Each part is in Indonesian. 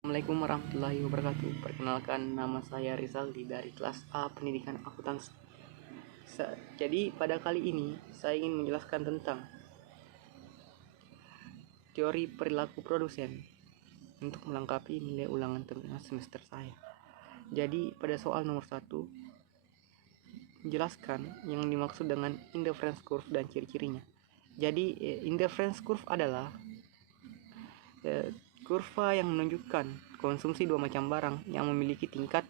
Assalamualaikum warahmatullahi wabarakatuh. Perkenalkan, nama saya Rizaldi dari kelas A Pendidikan Akuntansi. Jadi pada kali ini saya ingin menjelaskan tentang teori perilaku produsen untuk melengkapi nilai ulangan tengah semester saya. Jadi pada soal nomor 1, jelaskan yang dimaksud dengan indifference curve dan ciri-cirinya. Jadi indifference curve adalah kurva yang menunjukkan konsumsi dua macam barang yang memiliki tingkat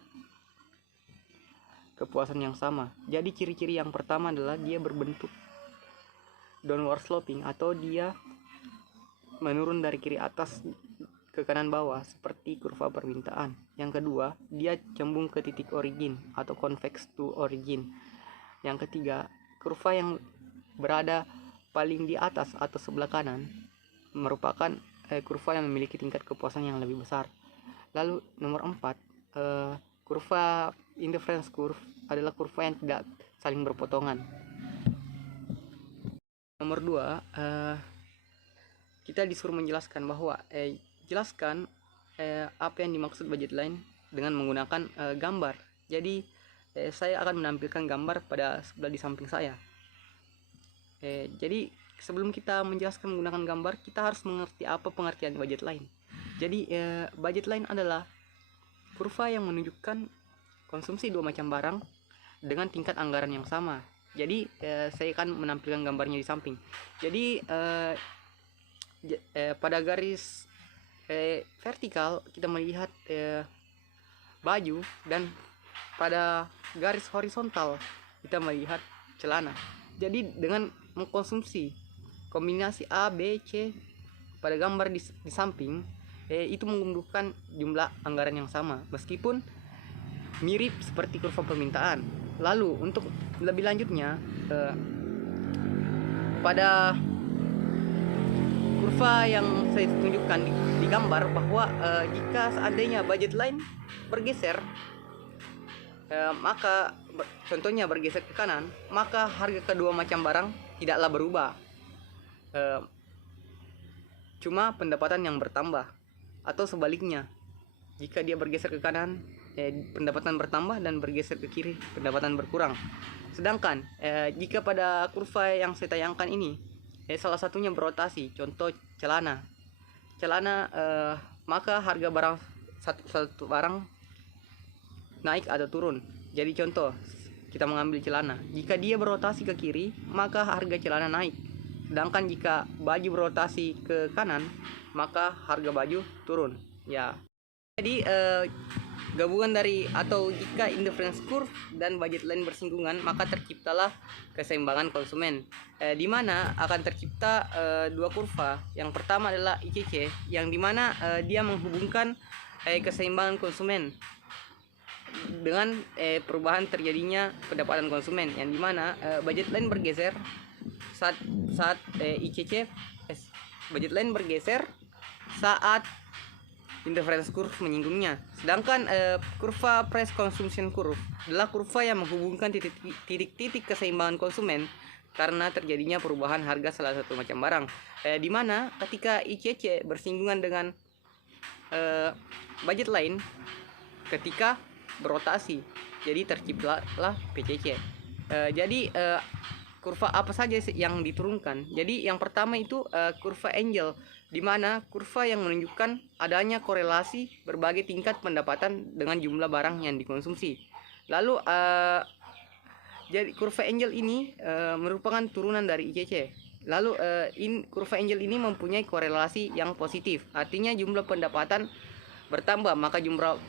kepuasan yang sama. Jadi ciri-ciri yang pertama adalah dia berbentuk downward sloping atau dia menurun dari kiri atas ke kanan bawah seperti kurva permintaan. Yang kedua, dia cembung ke titik origin atau convex to origin. Yang ketiga, kurva yang berada paling di atas atau sebelah kanan merupakan kurva yang memiliki tingkat kepuasan yang lebih besar. Lalu nomor 4, kurva indifference curve adalah kurva yang tidak saling berpotongan. Nomor 2, kita disuruh menjelaskan bahwa jelaskan apa yang dimaksud budget line dengan menggunakan gambar. Jadi saya akan menampilkan gambar pada sebelah di samping saya. Jadi sebelum kita menjelaskan menggunakan gambar, kita harus mengerti apa pengertian budget line. Jadi budget line adalah kurva yang menunjukkan konsumsi dua macam barang dengan tingkat anggaran yang sama. Jadi saya akan menampilkan gambarnya di samping. Jadi pada garis vertikal kita melihat baju, dan pada garis horizontal kita melihat celana. Jadi dengan mengkonsumsi kombinasi A, B, C pada gambar di samping, itu membutuhkan jumlah anggaran yang sama meskipun mirip seperti kurva permintaan. Lalu untuk lebih lanjutnya, pada kurva yang saya tunjukkan di gambar bahwa jika seandainya budget line bergeser, maka contohnya bergeser ke kanan, maka harga kedua macam barang tidaklah berubah, cuma pendapatan yang bertambah. Atau sebaliknya, jika dia bergeser ke kanan, pendapatan bertambah, dan bergeser ke kiri, pendapatan berkurang. Sedangkan jika pada kurva yang saya tayangkan ini salah satunya berotasi, contoh celana, maka harga barang satu barang naik atau turun. Jadi contoh, kita mengambil celana, jika dia berotasi ke kiri, maka harga celana naik. Sedangkan jika baju berotasi ke kanan, maka harga baju turun. Ya. Jadi gabungan dari, atau jika indifference curve dan budget line bersinggungan, maka terciptalah keseimbangan konsumen, di mana akan tercipta dua kurva. Yang pertama adalah ICC, yang dimana dia menghubungkan keseimbangan konsumen dengan perubahan terjadinya pendapatan konsumen, yang dimana budget line bergeser saat ICC budget line bergeser saat indifference curve menyinggungnya. Sedangkan kurva price consumption curve adalah kurva yang menghubungkan titik-titik keseimbangan konsumen karena terjadinya perubahan harga salah satu macam barang, di mana ketika ICC bersinggungan dengan budget line ketika berotasi, jadi terciptalah PCC. Jadi kurva apa saja yang diturunkan? Jadi yang pertama itu kurva Angel, di mana kurva yang menunjukkan adanya korelasi berbagai tingkat pendapatan dengan jumlah barang yang dikonsumsi. Lalu jadi kurva Angel ini merupakan turunan dari ICC. Lalu kurva Angel ini mempunyai korelasi yang positif, artinya jumlah pendapatan bertambah, maka jumlah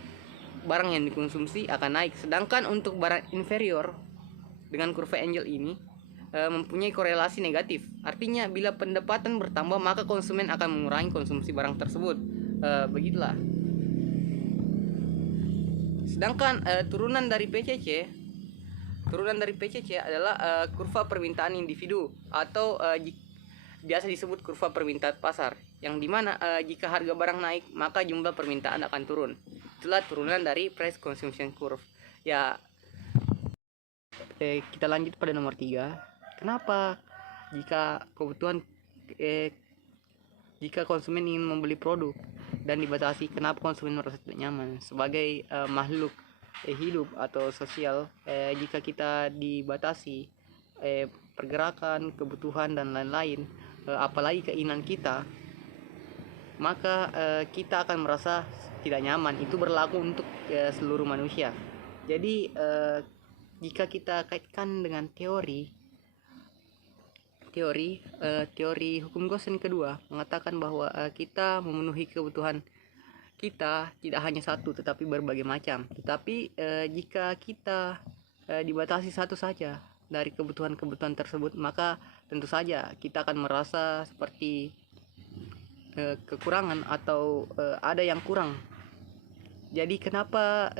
barang yang dikonsumsi akan naik. Sedangkan untuk barang inferior dengan kurva Angel ini mempunyai korelasi negatif, artinya bila pendapatan bertambah maka konsumen akan mengurangi konsumsi barang tersebut. Begitulah. Sedangkan turunan dari PCC adalah kurva permintaan individu atau biasa disebut kurva permintaan pasar, yang dimana jika harga barang naik maka jumlah permintaan akan turun. Itulah turunan dari price consumption curve. Ya, kita lanjut pada nomor 3. Kenapa jika kebutuhan jika konsumen ingin membeli produk, dan dibatasi. Kenapa konsumen merasa tidak nyaman? Sebagai makhluk hidup atau sosial, jika kita dibatasi pergerakan, kebutuhan dan lain-lain, apalagi keinginan kita, maka kita akan merasa tidak nyaman. Itu berlaku untuk seluruh manusia. Jadi jika kita kaitkan dengan teori hukum Gosen kedua mengatakan bahwa kita memenuhi kebutuhan kita tidak hanya satu tetapi berbagai macam. Tetapi jika kita dibatasi satu saja dari kebutuhan-kebutuhan tersebut, maka tentu saja kita akan merasa seperti kekurangan atau ada yang kurang. Jadi kenapa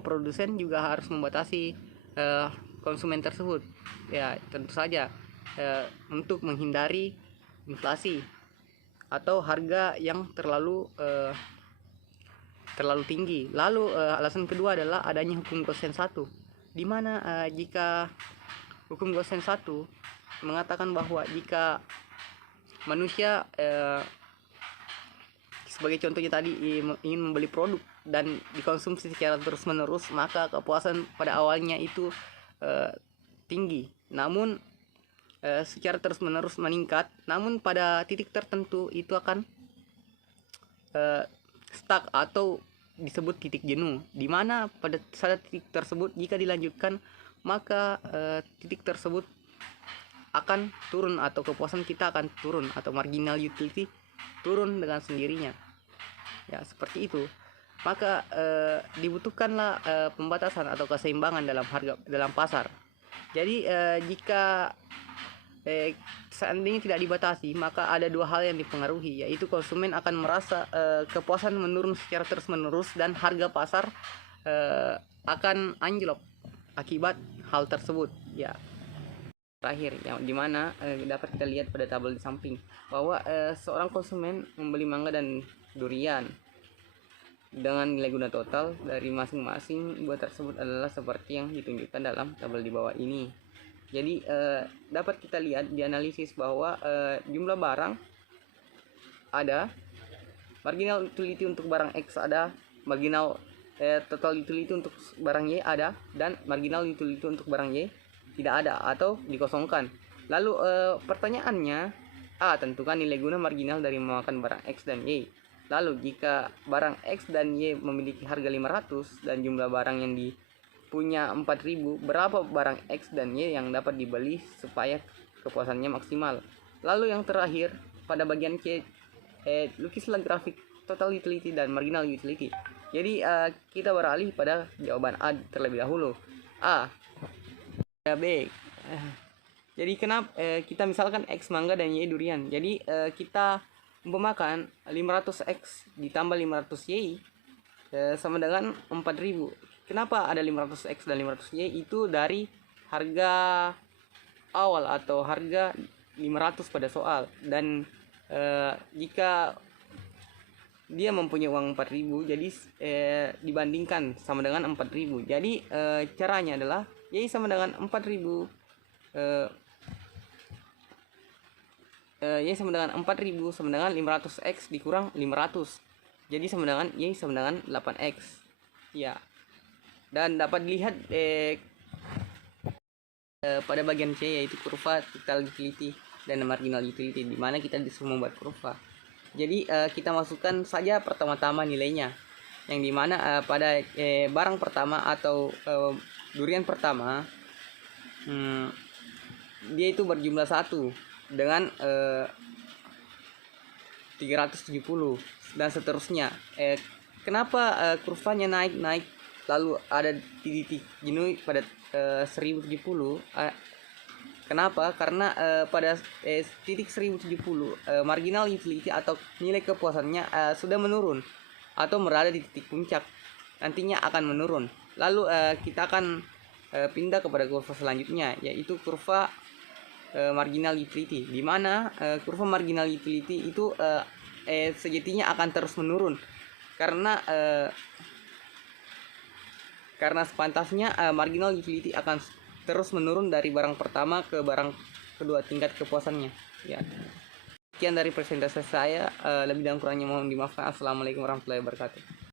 produsen juga harus membatasi konsumen tersebut? Ya tentu saja untuk menghindari inflasi atau harga yang terlalu tinggi. Lalu alasan kedua adalah adanya hukum Gosen 1, di mana jika hukum Gosen 1 mengatakan bahwa jika manusia sebagai contohnya tadi ingin membeli produk dan dikonsumsi secara terus-menerus, maka kepuasan pada awalnya itu tinggi, namun secara terus-menerus meningkat, namun pada titik tertentu itu akan stuck atau disebut titik jenuh, di mana pada saat titik tersebut jika dilanjutkan maka titik tersebut akan turun atau kepuasan kita akan turun atau marginal utility turun dengan sendirinya. Ya seperti itu. Maka dibutuhkanlah pembatasan atau keseimbangan dalam pasar. Jadi jika seandainya tidak dibatasi, maka ada dua hal yang dipengaruhi, yaitu konsumen akan merasa kepuasan menurun secara terus-menerus dan harga pasar akan anjlok akibat hal tersebut. Ya. Terakhir, yang dimana dapat kita lihat pada tabel di samping bahwa seorang konsumen membeli mangga dan durian dengan nilai guna total dari masing-masing buah tersebut adalah seperti yang ditunjukkan dalam tabel di bawah ini. Jadi dapat kita lihat di analisis bahwa jumlah barang ada, marginal utility untuk barang X ada, marginal total utility untuk barang Y ada, dan marginal utility untuk barang Y tidak ada atau dikosongkan. Lalu pertanyaannya, tentukan nilai guna marginal dari memakan barang X dan Y. Lalu jika barang X dan Y memiliki harga 500 dan jumlah barang yang punya 4000, berapa barang X dan Y yang dapat dibeli supaya kepuasannya maksimal? Lalu yang terakhir pada bagian C, lukislah grafik total utility dan marginal utility. Jadi kita beralih pada jawaban A terlebih dahulu. B. Jadi kenapa kita misalkan X mangga dan Y durian. Jadi kita umpamakan 500X ditambah 500Y sama dengan 4000. Kenapa ada 500X dan 500Y? Itu dari harga awal atau harga 500 pada soal. Dan jika dia mempunyai uang 4000, jadi dibandingkan sama dengan 4000. Jadi caranya adalah Y sama dengan 4000, Y sama dengan 4000 sama dengan 500X dikurang 500. Jadi sama dengan Y sama dengan 8X. Ya. Dan dapat dilihat pada bagian C, yaitu kurva total utility dan marginal utility, di mana kita disuruh membuat kurva. Jadi kita masukkan saja pertama-tama nilainya, yang dimana pada barang pertama atau durian pertama dia itu berjumlah 1 dengan 370 dan seterusnya. Kenapa kurvanya naik lalu ada titik jenuh pada 1070? Kenapa? Karena pada titik 1070 marginal utility atau nilai kepuasannya sudah menurun atau berada di titik puncak, nantinya akan menurun. Lalu kita akan pindah kepada kurva selanjutnya, yaitu kurva marginal utility, di mana kurva marginal utility itu sejatinya akan terus menurun karena sepantasnya marginal utility akan terus menurun dari barang pertama ke barang kedua tingkat kepuasannya. Ya. Sekian dari presentasi saya. Lebih dan kurangnya mohon dimaafkan. Assalamualaikum warahmatullahi wabarakatuh.